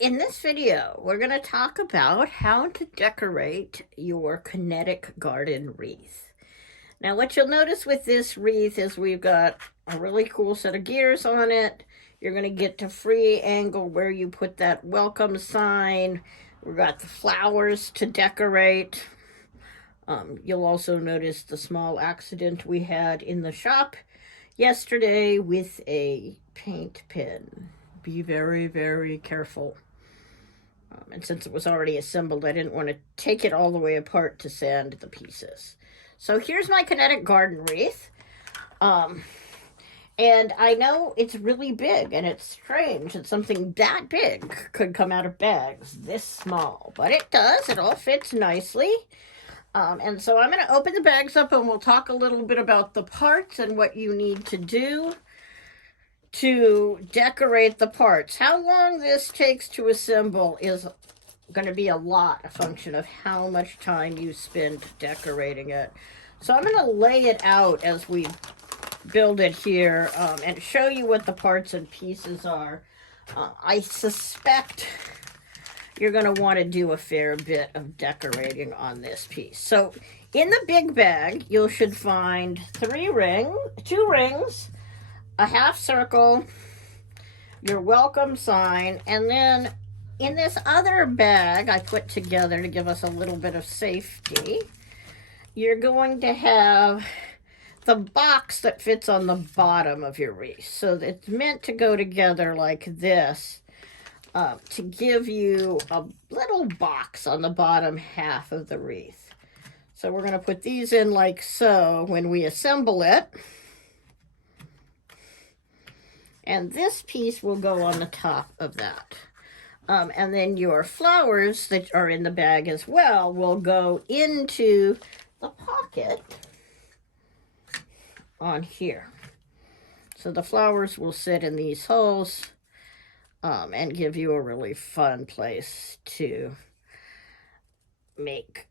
In this video, we're going to talk about how to decorate your Kinetic Garden Wreath. Now, what you'll notice with this wreath is we've got a really cool set of gears on it. You're going to get to free angle where you put that welcome sign. We've got the flowers to decorate. You'll also notice the small accident we had in the shop yesterday with a paint pen. Be very, very careful. And since it was already assembled, I didn't want to take it all the way apart to sand the pieces. So here's my Kinetic Garden Wreath. And I know it's really big, and it's strange that something that big could come out of bags this small. But it does. It all fits nicely. And so I'm going to open the bags up, and we'll talk a little bit about the parts and what you need to do to decorate the parts. How long this takes to assemble is going to be a function of how much time you spend decorating it. So I'm going to lay it out as we build it here and show you what the parts and pieces are. I suspect you're going to want to do a fair bit of decorating on this piece. So in the big bag, you should find two rings, a half circle, your welcome sign, and then in this other bag I put together to give us a little bit of safety, you're going to have the box that fits on the bottom of your wreath. So it's meant to go together like this to give you a little box on the bottom half of the wreath. So we're going to put these in like so when we assemble it. And this piece will go on the top of that. And then your flowers that are in the bag as well will go into the pocket on here. So the flowers will sit in these holes and give you a really fun place to make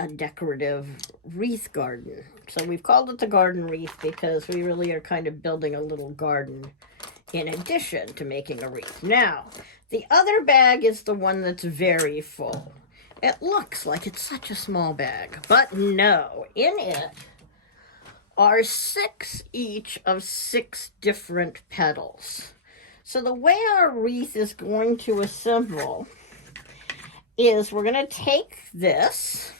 a decorative wreath garden. So we've called it the garden wreath because we really are kind of building a little garden in addition to making a wreath. Now, the other bag is the one that's very full. It looks like it's such a small bag, but no, in it are each of 6 different petals. So the way our wreath is going to assemble is we're going to take this,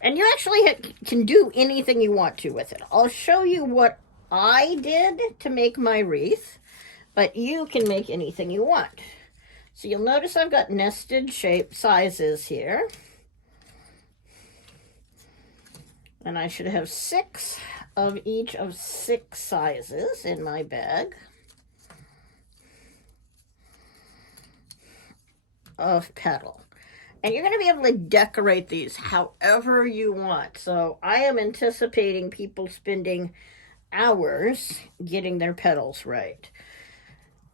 and you actually can do anything you want to with it. I'll show you what I did to make my wreath, but you can make anything you want. So you'll notice I've got nested shape sizes here. And I should have 6 of each of 6 sizes in my bag of petal. And you're going to be able to decorate these however you want. So I am anticipating people spending hours getting their petals right.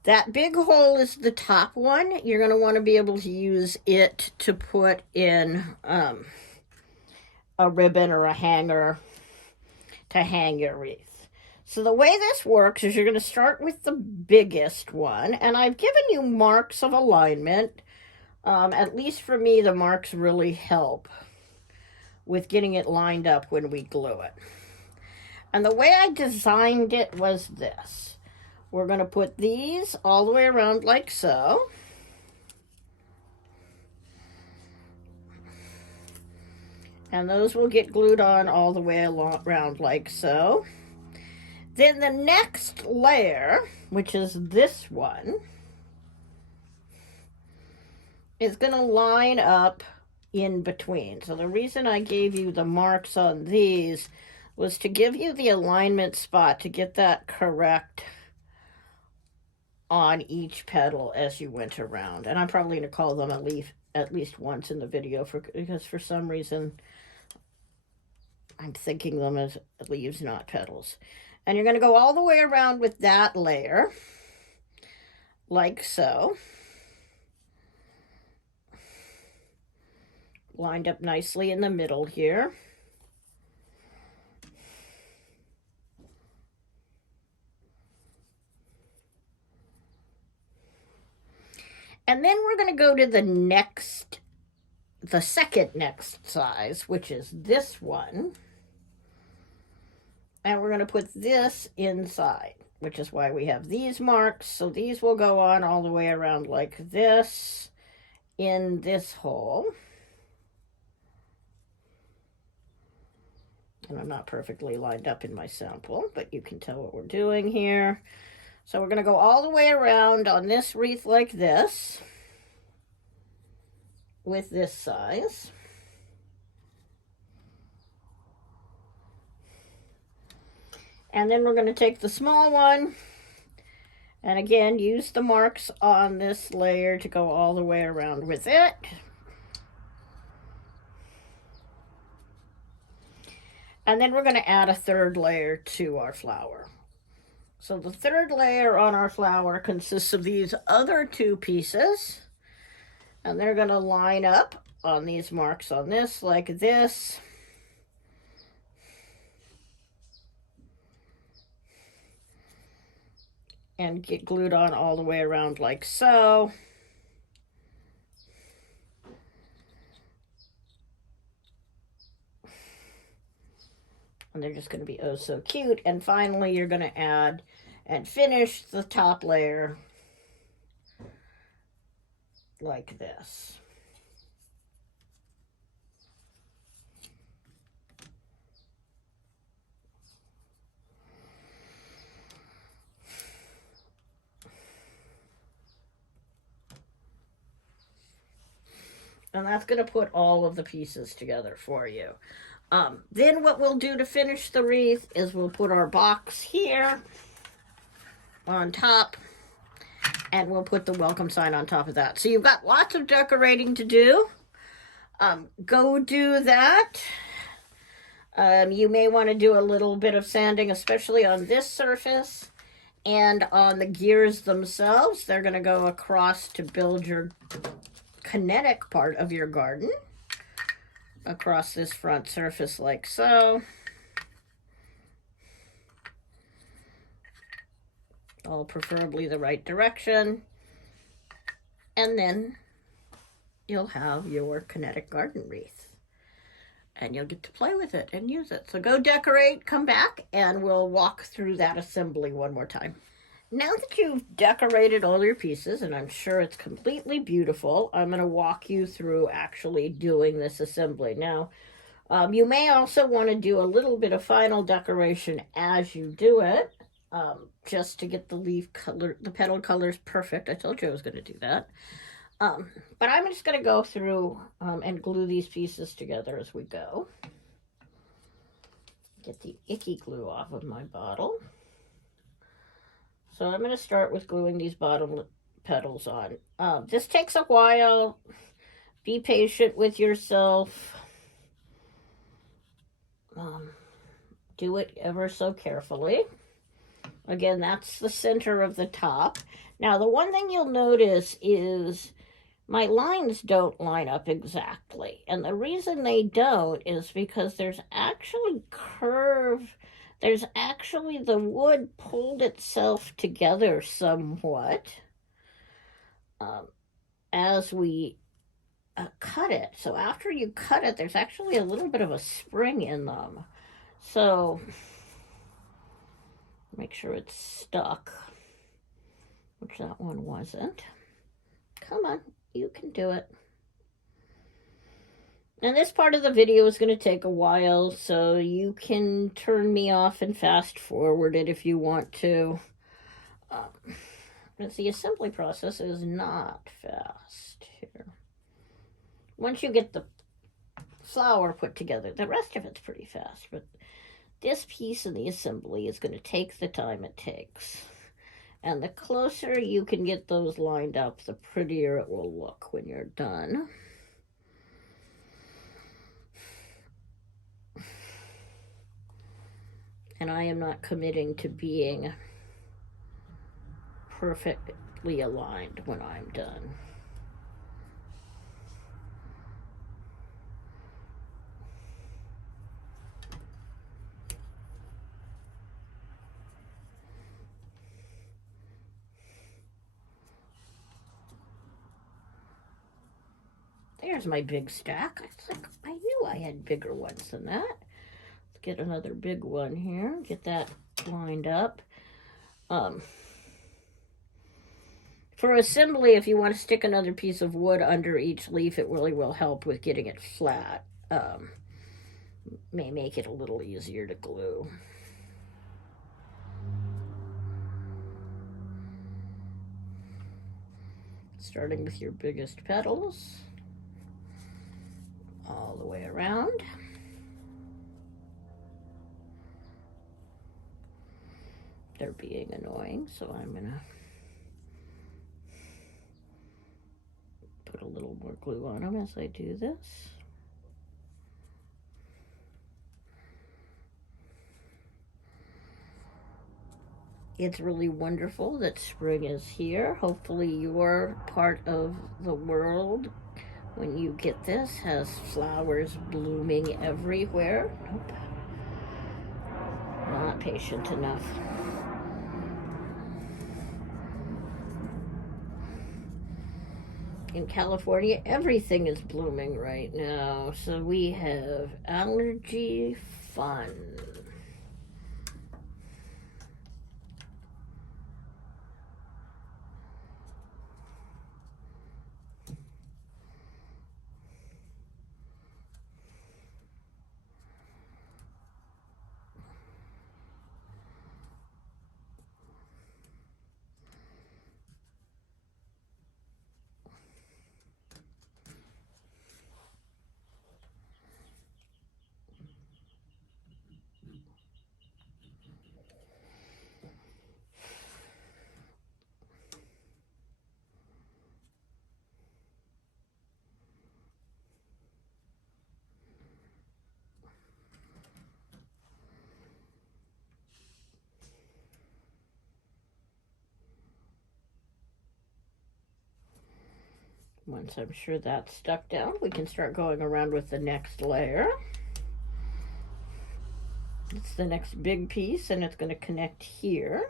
That big hole is the top one. You're going to want to be able to use it to put in a ribbon or a hanger to hang your wreath. So the way this works is you're going to start with the biggest one, and I've given you marks of alignment. At least for me, the marks really help with getting it lined up when we glue it. And the way I designed it was this. We're going to put these all the way around like so. And those will get glued on all the way around like so. Then the next layer, which is this one, is going to line up in between. So the reason I gave you the marks on these was to give you the alignment spot to get that correct on each petal as you went around. And I'm probably going to call them a leaf at least once in the video because for some reason I'm thinking them as leaves, not petals. And you're going to go all the way around with that layer, like so. Lined up nicely in the middle here. And then we're going to go to the second next size, which is this one. And we're going to put this inside, which is why we have these marks. So these will go on all the way around like this in this hole. And I'm not perfectly lined up in my sample, but you can tell what we're doing here. So we're going to go all the way around on this wreath like this with this size. And then we're going to take the small one and again use the marks on this layer to go all the way around with it. And then we're going to add a third layer to our flower. So the third layer on our flower consists of these other two pieces. And they're going to line up on these marks on this like this. And get glued on all the way around like so. And they're just going to be oh so cute. And finally, you're going to add and finish the top layer like this. And that's going to put all of the pieces together for you. Then what we'll do to finish the wreath is we'll put our box here on top, and we'll put the welcome sign on top of that. So you've got lots of decorating to do. Go do that. You may want to do a little bit of sanding, especially on this surface and on the gears themselves. They're going to go across to build your kinetic part of your garden across this front surface like so. All preferably the right direction. And then you'll have your kinetic garden wreath. And you'll get to play with it and use it. So go decorate, come back, and we'll walk through that assembly one more time. Now that you've decorated all your pieces, and I'm sure it's completely beautiful, I'm going to walk you through actually doing this assembly. Now, you may also want to do a little bit of final decoration as you do it, just to get the leaf color, the petal colors perfect. I told you I was going to do that. But I'm just going to go through and glue these pieces together as we go. Get the icky glue off of my bottle. So I'm going to start with gluing these bottom petals on. This takes a while. Be patient with yourself. Do it ever so carefully. Again, that's the center of the top. Now, the one thing you'll notice is my lines don't line up exactly. And the reason they don't is because there's actually the wood pulled itself together somewhat as we cut it. So after you cut it, there's actually a little bit of a spring in them. So make sure it's stuck, which that one wasn't. Come on, you can do it. And this part of the video is going to take a while, so you can turn me off and fast forward it if you want to. But the assembly process is not fast here. Once you get the flower put together, the rest of it's pretty fast, but this piece in the assembly is going to take the time it takes. And the closer you can get those lined up, the prettier it will look when you're done. And I am not committing to being perfectly aligned when I'm done. There's my big stack. It's like, I knew I had bigger ones than that. Let's get another big one here. Get that lined up. For assembly, if you want to stick another piece of wood under each leaf, it really will help with getting it flat. May make it a little easier to glue. Starting with your biggest petals, all the way around. They're being annoying, so I'm gonna put a little more glue on them as I do this. It's really wonderful that spring is here. Hopefully your part of the world, when you get this, has flowers blooming everywhere. Nope. Not patient enough. In California, everything is blooming right now, so we have allergy fun. Once I'm sure that's stuck down, we can start going around with the next layer. It's the next big piece, and it's going to connect here.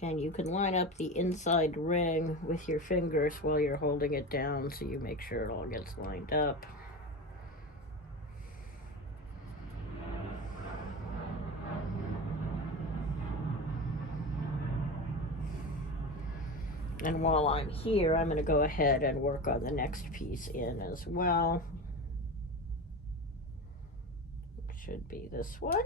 And you can line up the inside ring with your fingers while you're holding it down so you make sure it all gets lined up. And while I'm here, I'm going to go ahead and work on the next piece in as well. It should be this one.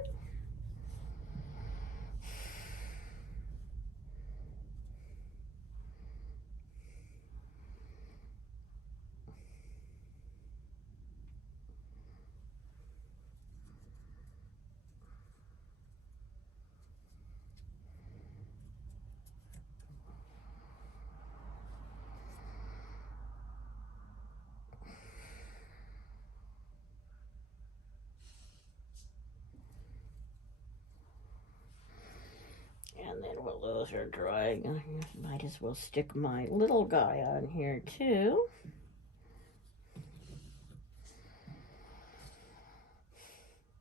And then while those are drying, I might as well stick my little guy on here too.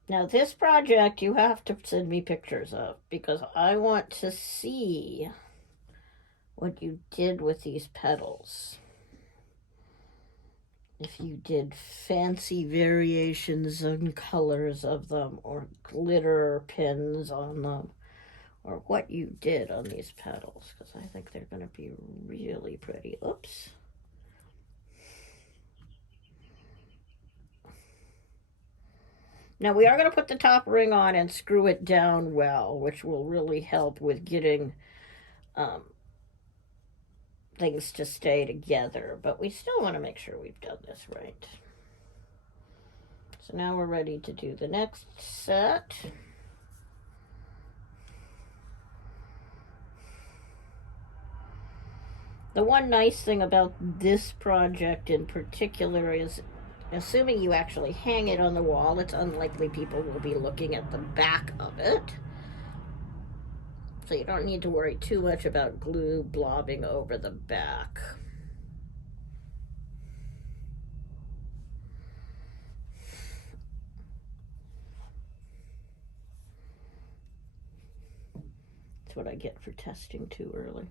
Now this project you have to send me pictures of because I want to see what you did with these petals. If you did fancy variations and colors of them or glitter pins on them, or what you did on these petals, because I think they're going to be really pretty. Oops. Now we are going to put the top ring on and screw it down well, which will really help with getting things to stay together, but we still want to make sure we've done this right. So now we're ready to do the next set. The one nice thing about this project in particular is, assuming you actually hang it on the wall, it's unlikely people will be looking at the back of it. So you don't need to worry too much about glue blobbing over the back. That's what I get for testing too early.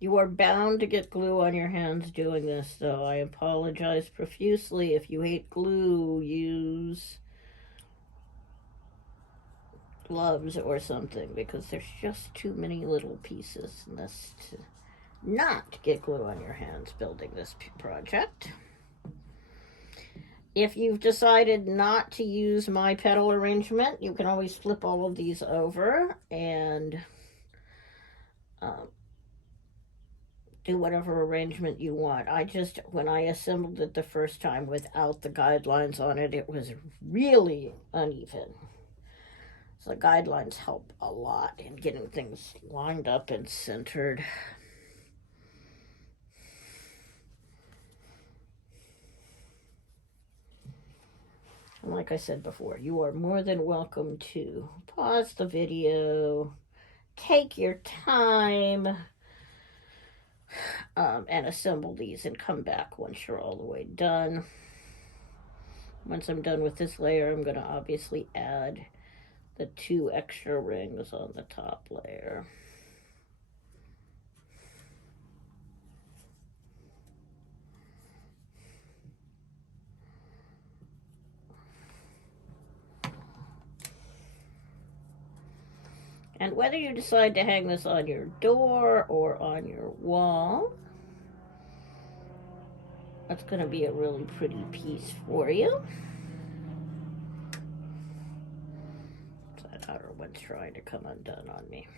You are bound to get glue on your hands doing this, though. I apologize profusely. If you hate glue, use gloves or something, because there's just too many little pieces in this to not get glue on your hands building this project. If you've decided not to use my petal arrangement, you can always flip all of these over and do whatever arrangement you want. When I assembled it the first time without the guidelines on it, it was really uneven. So the guidelines help a lot in getting things lined up and centered. And like I said before, you are more than welcome to pause the video, take your time, and assemble these and come back once you're all the way done. Once I'm done with this layer, I'm going to obviously add the 2 extra rings on the top layer. And whether you decide to hang this on your door or on your wall, that's going to be a really pretty piece for you. That outer one's trying to come undone on me.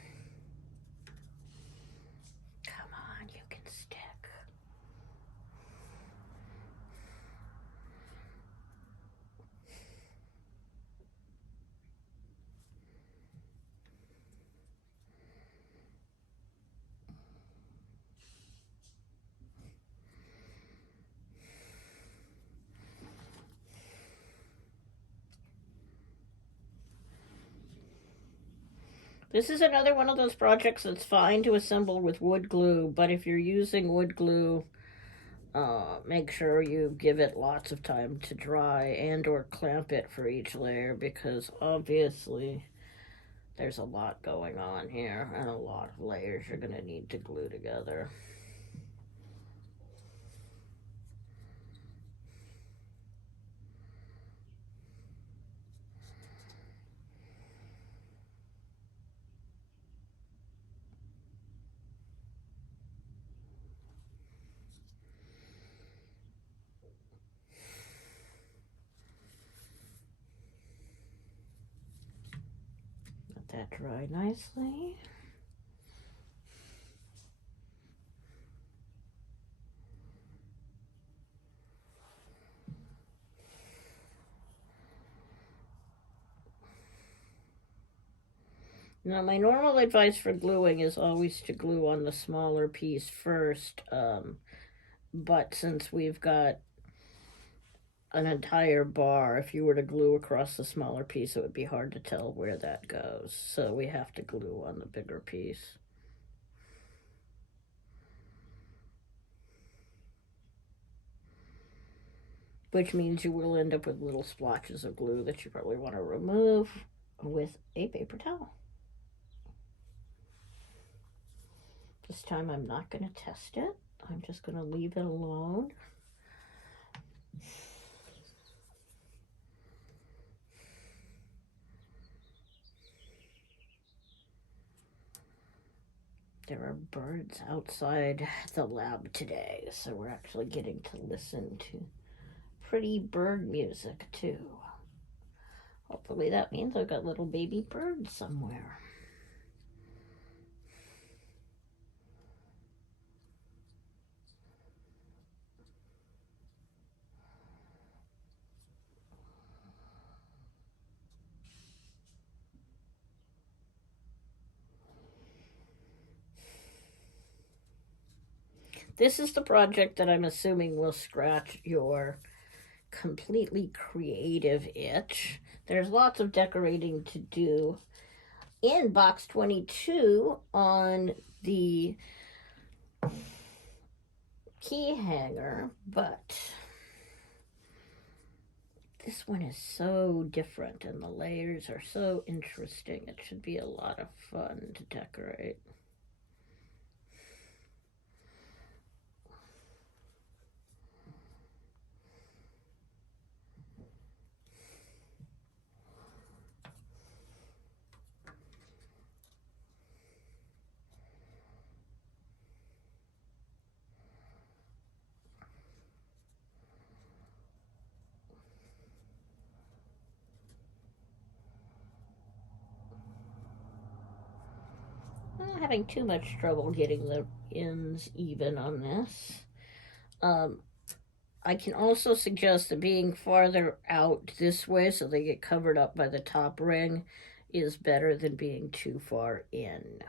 Come on, you can stick. This is another one of those projects that's fine to assemble with wood glue, but if you're using wood glue, make sure you give it lots of time to dry and or clamp it for each layer, because obviously there's a lot going on here and a lot of layers you're going to need to glue together. Let that dry nicely. Now, my normal advice for gluing is always to glue on the smaller piece first, but since we've got an entire bar, if you were to glue across the smaller piece, it would be hard to tell where that goes. So we have to glue on the bigger piece. Which means you will end up with little splotches of glue that you probably want to remove with a paper towel. This time I'm not going to test it. I'm just going to leave it alone. There are birds outside the lab today, so we're actually getting to listen to pretty bird music too. Hopefully that means I've got little baby birds somewhere. this is the project that I'm assuming will scratch your completely creative itch. There's lots of decorating to do in box 22 on the key hanger, but this one is so different and the layers are so interesting. It should be a lot of fun to decorate. I'm having too much trouble getting the ends even on this. I can also suggest that being farther out this way so they get covered up by the top ring is better than being too far in.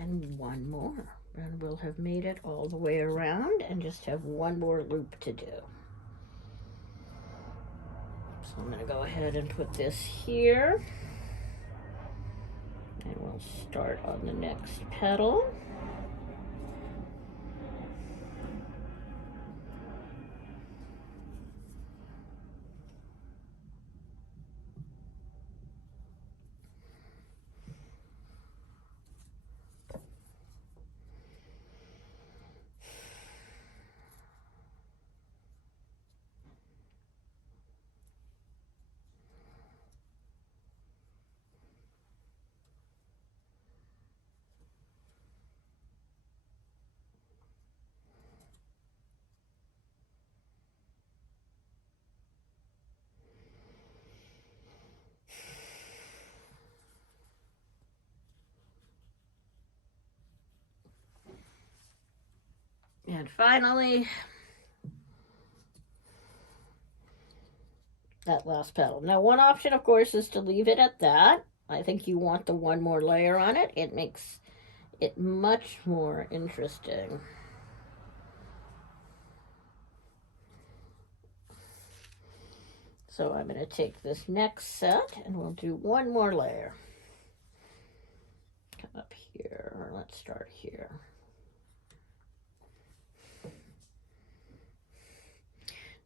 And one more, and we'll have made it all the way around and just have one more loop to do. So I'm going to go ahead and put this here, and we'll start on the next petal. And finally, that last petal. Now, one option, of course, is to leave it at that. I think you want the one more layer on it. It makes it much more interesting. So I'm going to take this next set and we'll do one more layer. Come up here, or let's start here.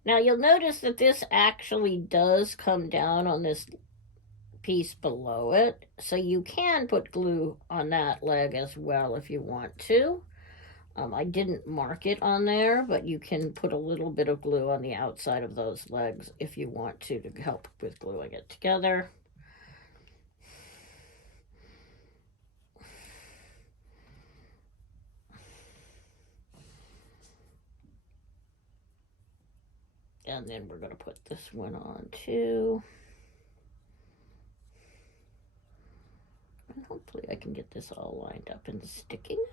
Now you'll notice that this actually does come down on this piece below it, so you can put glue on that leg as well if you want to. I didn't mark it on there, but you can put a little bit of glue on the outside of those legs if you want to help with gluing it together. And then we're going to put this one on too. And hopefully I can get this all lined up and sticking.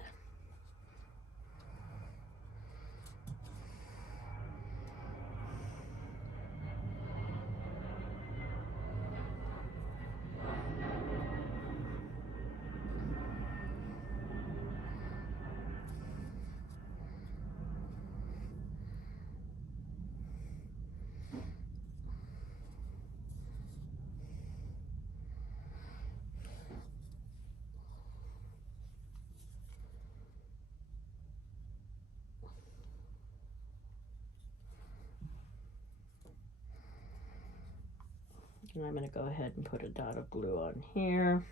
And I'm going to go ahead and put a dot of glue on here,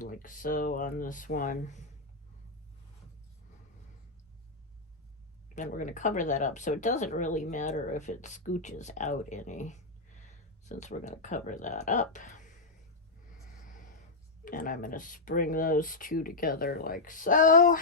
like so on this one. And we're going to cover that up, so it doesn't really matter if it scooches out any, since we're going to cover that up. And I'm going to spring those two together like so.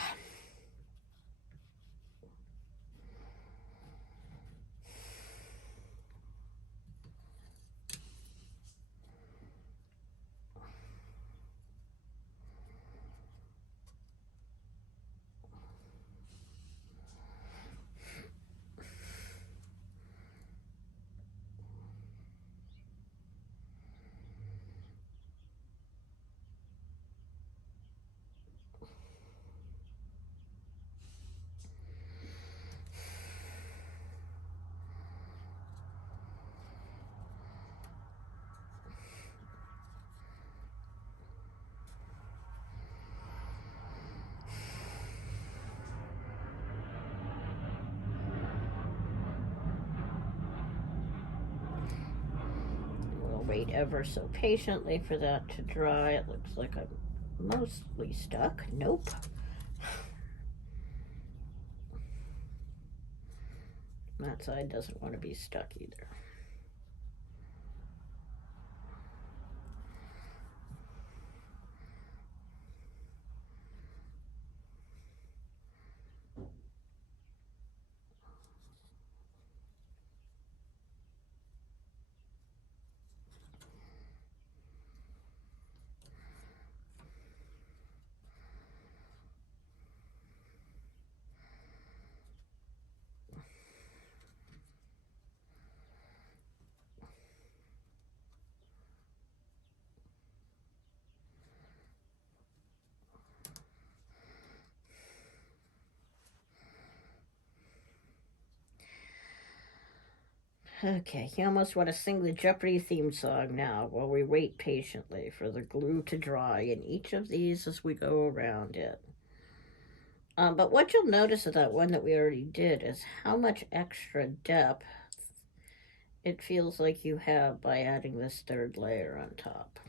Wait ever so patiently for that to dry. It looks like I'm mostly stuck. Nope. That side doesn't want to be stuck either. Okay, you almost want to sing the Jeopardy theme song now while we wait patiently for the glue to dry in each of these as we go around it. But what you'll notice of that one that we already did is how much extra depth it feels like you have by adding this third layer on top.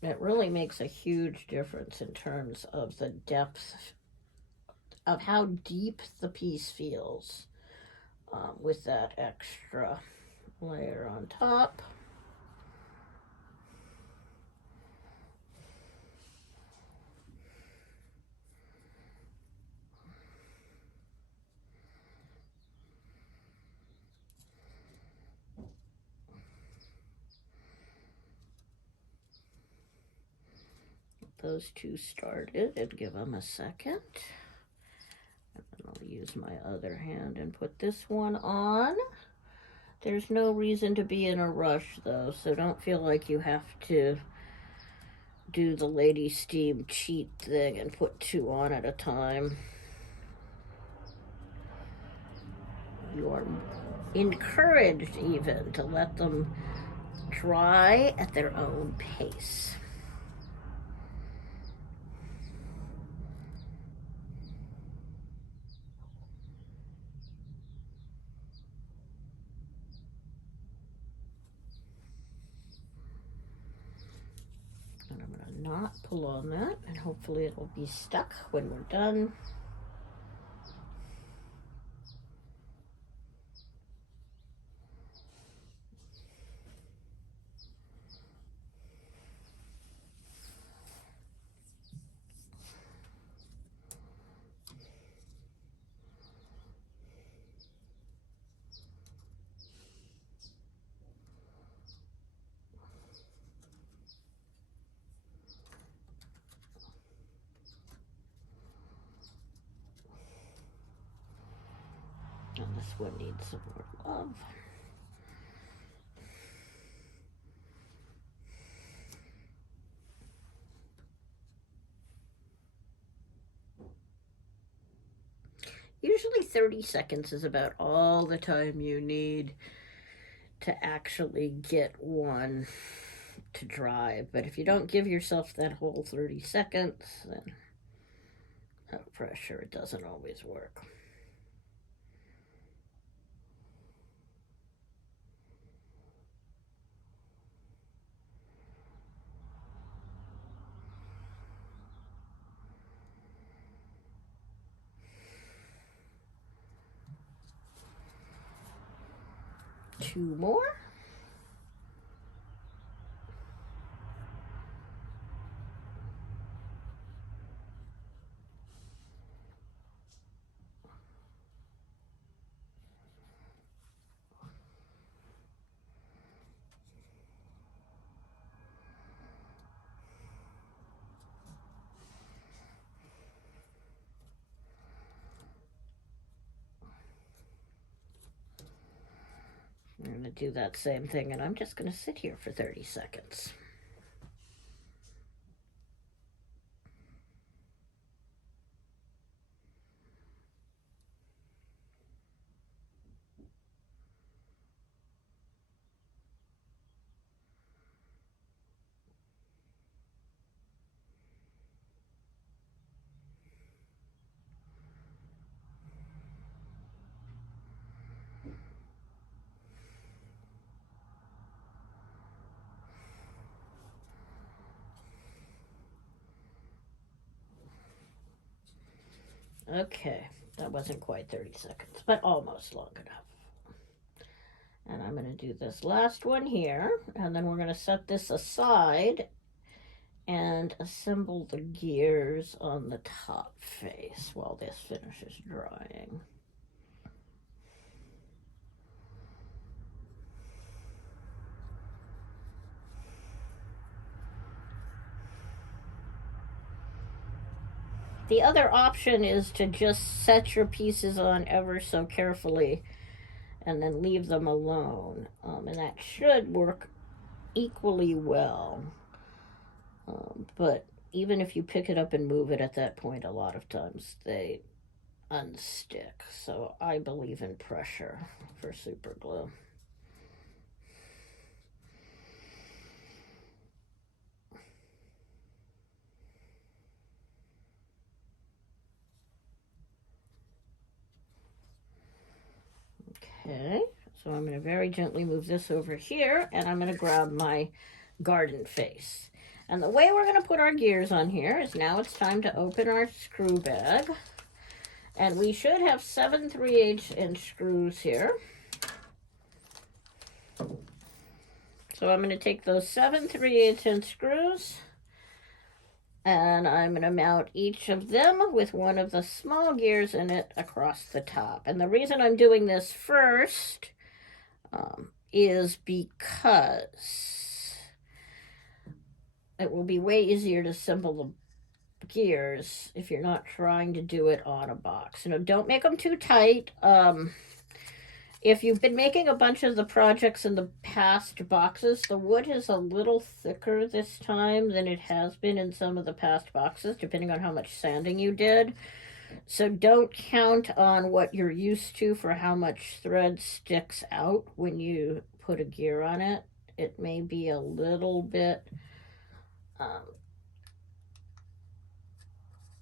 It really makes a huge difference in terms of the depth of how deep the piece feels with that extra layer on top. Those two started and give them a second. And then I'll use my other hand and put this one on. There's no reason to be in a rush though, so don't feel like you have to do the Lady Steam cheat thing and put two on at a time. You are encouraged even to let them dry at their own pace. And I'm going to not pull on that, and hopefully it'll be stuck when we're done. And this one needs some more love. Usually 30 seconds is about all the time you need to actually get one to dry. But if you don't give yourself that whole 30 seconds, then no pressure, it doesn't always work. 2 more. I'm going to do that same thing, and I'm just going to sit here for 30 seconds. Okay, that wasn't quite 30 seconds, but almost long enough. And I'm going to do this last one here, and then we're going to set this aside and assemble the gears on the top face while this finishes drying. The other option is to just set your pieces on ever so carefully and then leave them alone. And that should work equally well. But even if you pick it up and move it at that point, a lot of times they unstick. So I believe in pressure for super glue. Okay, so I'm going to very gently move this over here, and I'm going to grab my garden face. And the way we're going to put our gears on here is now it's time to open our screw bag. And we should have 7 3/8-inch screws here. So I'm going to take those 7 3/8-inch screws, and I'm going to mount each of them with one of the small gears in it across the top. And the reason I'm doing this first is because it will be way easier to assemble the gears if you're not trying to do it on a box. Don't make them too tight. If you've been making a bunch of the projects in the past boxes, the wood is a little thicker this time than it has been in some of the past boxes, depending on how much sanding you did. So don't count on what you're used to for how much thread sticks out when you put a gear on it. It may be a little bit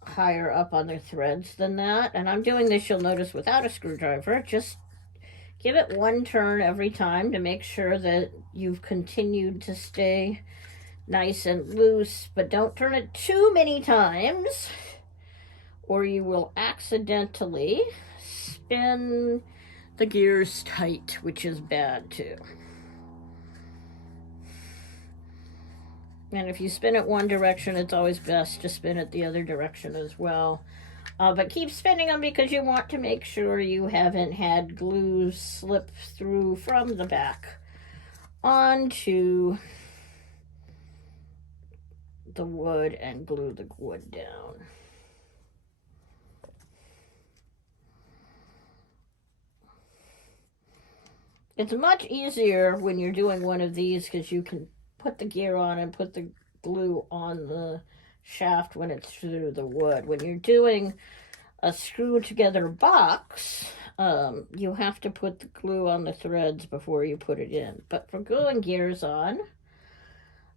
higher up on the threads than that. And I'm doing this, you'll notice, without a screwdriver. Just give it one turn every time to make sure that you've continued to stay nice and loose, but don't turn it too many times or you will accidentally spin the gears tight, which is bad too. And if you spin it one direction, it's always best to spin it the other direction as well. But keep spinning them because you want to make sure you haven't had glue slip through from the back onto the wood and glue the wood down. It's much easier when you're doing one of these because you can put the gear on and put the glue on the shaft when it's through the wood. When you're doing a screw together box, you have to put the glue on the threads before you put it in. But for gluing gears on,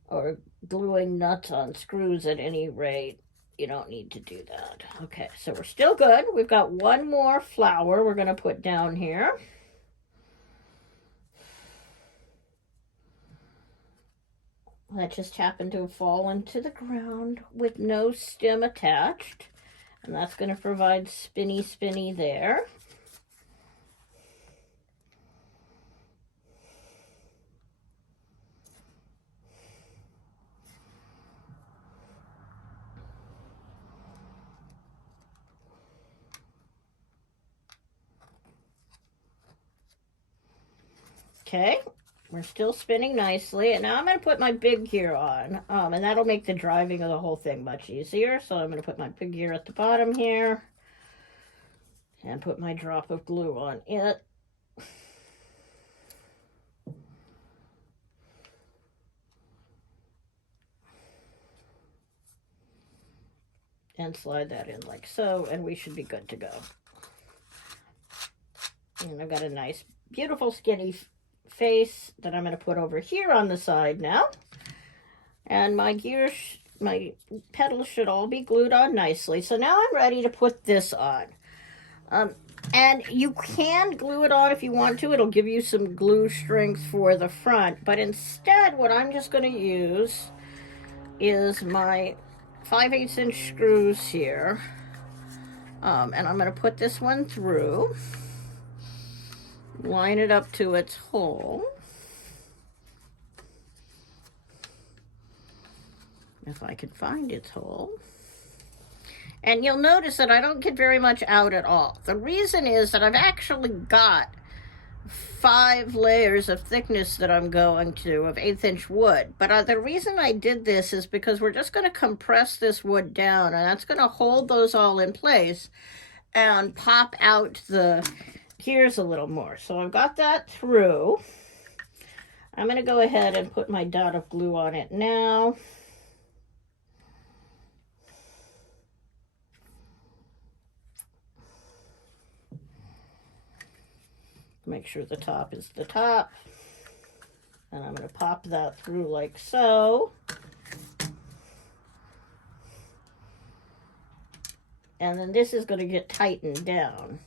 or gluing nuts on screws at any rate, you don't need to do that. Okay, so we're still good. We've got one more flower we're going to put down here. That just happened to fall into the ground with no stem attached. And that's going to provide spinny there. Okay, we're still spinning nicely, and now I'm going to put my big gear on, and that'll make the driving of the whole thing much easier. So I'm going to put my big gear at the bottom here, and put my drop of glue on it. And slide that in like so, and we should be good to go. And I've got a nice, beautiful, skinny face that I'm going to put over here on the side now. And my gears, my petals should all be glued on nicely. So now I'm ready to put this on. And you can glue it on if you want to. It'll give you some glue strength for the front. But instead, what I'm just going to use is my 5/8 inch screws here. And I'm going to put this one through. Line it up to its hole. If I can find its hole. And you'll notice that I don't get very much out at all. The reason is that I've actually got 5 layers of thickness that I'm going to of 1/8 inch wood. But the reason I did this is because we're just going to compress this wood down, and that's going to hold those all in place and pop out the gears a little more. So I've got that through. I'm going to go ahead and put my dot of glue on it now. Make sure the top is the top. And I'm going to pop that through like so. And then this is going to get tightened down.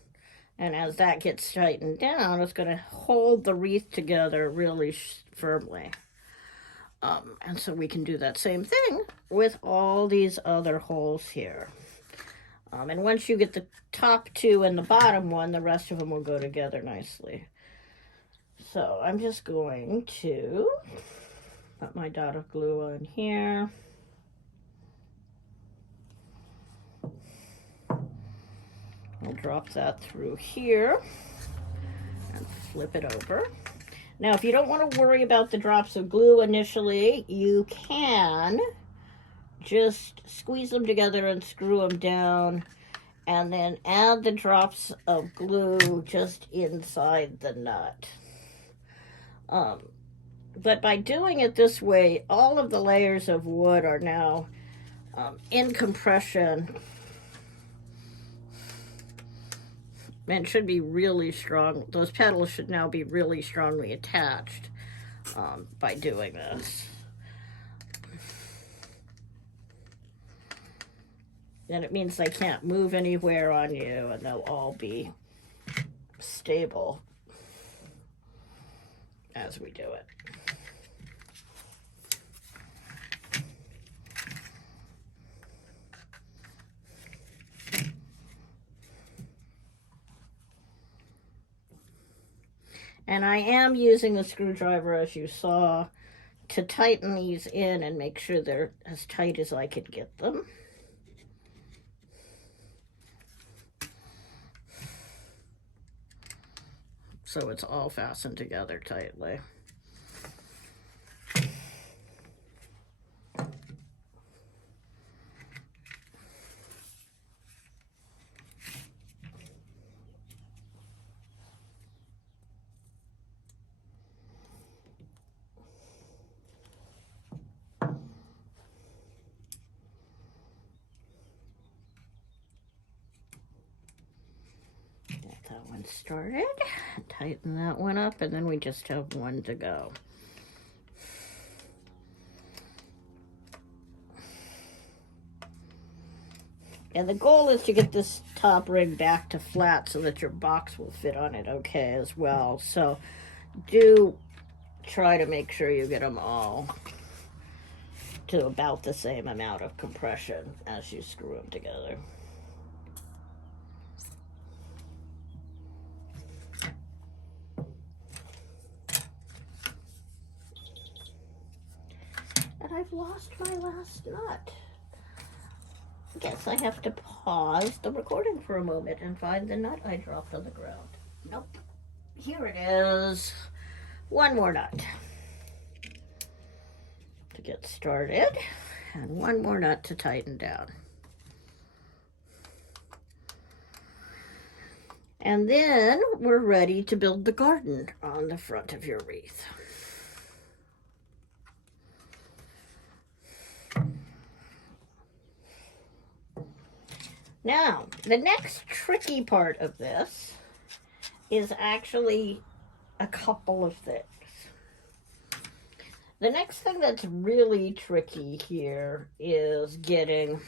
And as that gets tightened down, it's going to hold the wreath together really firmly. And so we can do that same thing with all these other holes here. And once you get the top 2 and the bottom one, the rest of them will go together nicely. So I'm just going to put my dot of glue on here. I'll drop that through here and flip it over. Now, if you don't want to worry about the drops of glue initially, you can just squeeze them together and screw them down, and then add the drops of glue just inside the nut. But by doing it this way, all of the layers of wood are now in compression and should be really strong. Those petals should now be really strongly attached by doing this. And it means they can't move anywhere on you, and they'll all be stable as we do it. And I am using the screwdriver, as you saw, to tighten these in and make sure they're as tight as I could get them. So it's all fastened together tightly. Get that one started. Tighten that one up, and then we just have one to go. And the goal is to get this top ring back to flat so that your box will fit on it okay as well. So do try to make sure you get them all to about the same amount of compression as you screw them together. And I've lost my last nut. Guess I have to pause the recording for a moment and find the nut I dropped on the ground. Nope. Here it is. one more nut to get started, and one more nut to tighten down. And then we're ready to build the garden on the front of your wreath. Now, the next tricky part of this is actually a couple of things. The next thing that's really tricky here is getting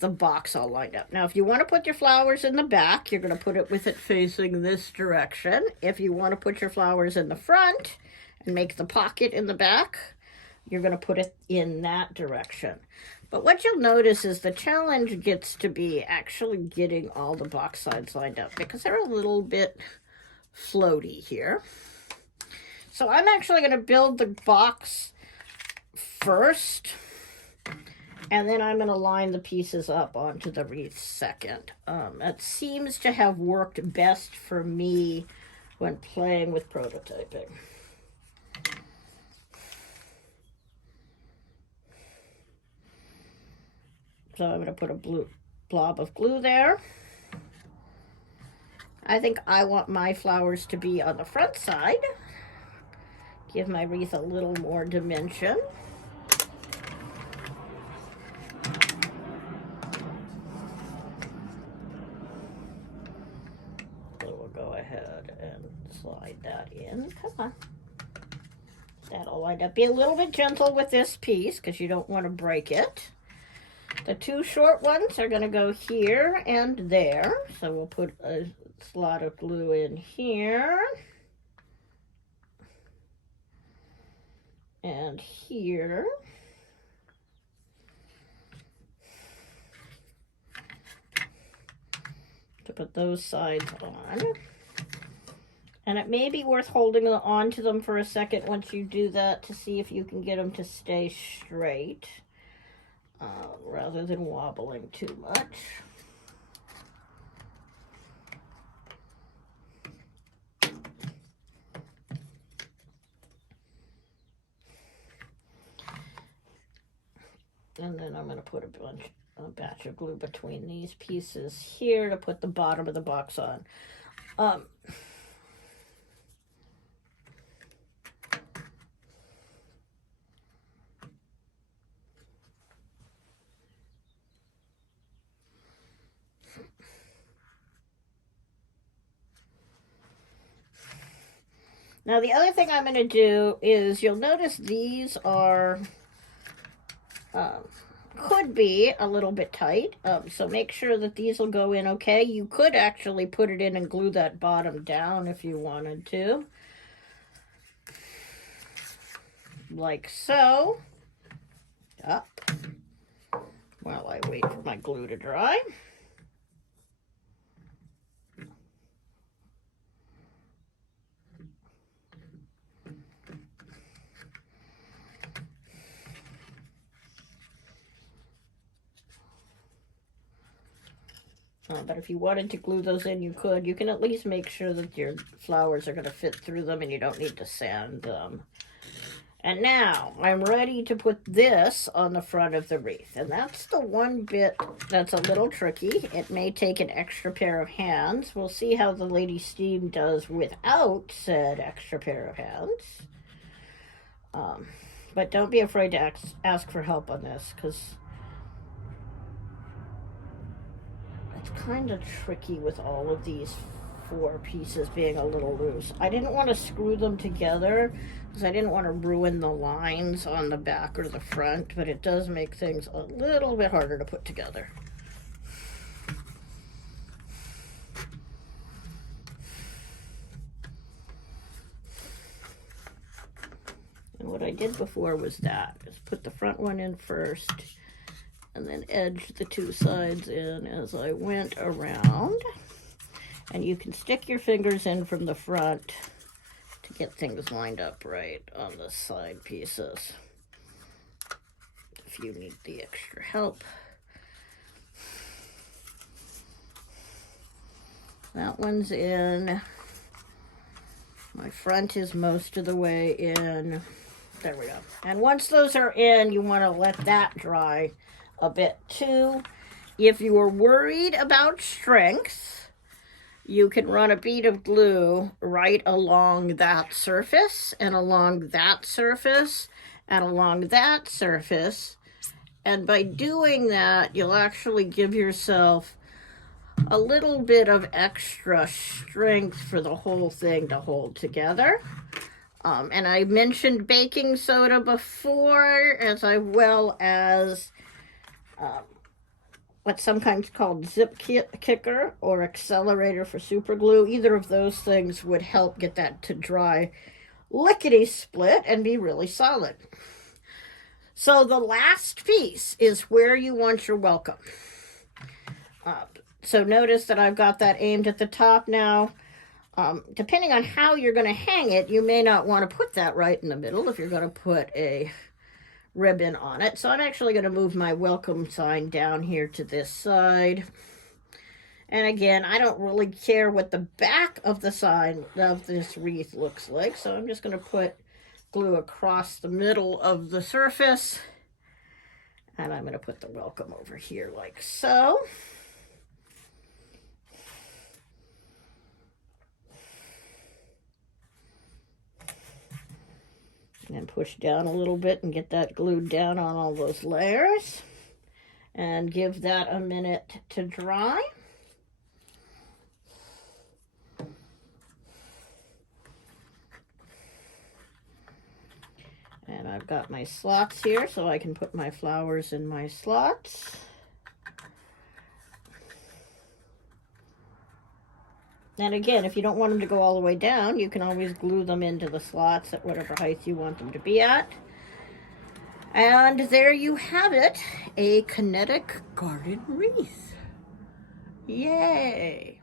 the box all lined up. Now, if you want to put your flowers in the back, you're going to put it with it facing this direction. If you want to put your flowers in the front and make the pocket in the back, you're going to put it in that direction. But what you'll notice is the challenge gets to be actually getting all the box sides lined up because they're a little bit floaty here. So I'm actually going to build the box first, and then I'm going to line the pieces up onto the wreath second. That seems to have worked best for me when playing with prototyping. So I'm going to put a blue blob of glue there. I think I want my flowers to be on the front side. Give my wreath a little more dimension. So we'll go ahead and slide that in. Come on. That'll wind up. Be a little bit gentle with this piece because you don't want to break it. The two short ones are going to go here and there. So we'll put a slot of glue in here. And here. To put those sides on. And it may be worth holding on to them for a second once you do that to see if you can get them to stay straight. Rather than wobbling too much. And then I'm going to put a batch of glue between these pieces here to put the bottom of the box on. Now the other thing I'm going to do is you'll notice these are could be a little bit tight, so make sure that these will go in okay. You could actually put it in and glue that bottom down if you wanted to. Like so. Up. While I wait for my glue to dry. But if you wanted to glue those in, you could. You can at least make sure that your flowers are going to fit through them and you don't need to sand them. And now I'm ready to put this on the front of the wreath. And that's the one bit that's a little tricky. It may take an extra pair of hands. We'll see how the Lady Steam does without said extra pair of hands. But don't be afraid to ask for help on this, because it's kind of tricky with all of these four pieces being a little loose. I didn't want to screw them together because I didn't want to ruin the lines on the back or the front, but it does make things a little bit harder to put together. And what I did before was that, is put the front one in first and then edge the two sides in as I went around. And you can stick your fingers in from the front to get things lined up right on the side pieces if you need the extra help. That one's in. My front is most of the way in. There we go. And once those are in, you want to let that dry a bit too. If you are worried about strength, you can run a bead of glue right along that surface and along that surface and along that surface. And by doing that, you'll actually give yourself a little bit of extra strength for the whole thing to hold together. And I mentioned baking soda before, as well as what's sometimes called zip kicker or accelerator for super glue. Either of those things would help get that to dry lickety split and be really solid. So the last piece is where you want your welcome. So notice that I've got that aimed at the top now. Depending on how you're going to hang it, you may not want to put that right in the middle if you're going to put a ribbon on it. So I'm actually going to move my welcome sign down here to this side. And again, I don't really care what the back of the sign of this wreath looks like. So I'm just going to put glue across the middle of the surface. And I'm going to put the welcome over here like so. And push down a little bit and get that glued down on all those layers. And give that a minute to dry. And I've got my slots here so I can put my flowers in my slots. And again, if you don't want them to go all the way down, you can always glue them into the slots at whatever height you want them to be at. And there you have it, a Kinetic Garden Wreath. Yay!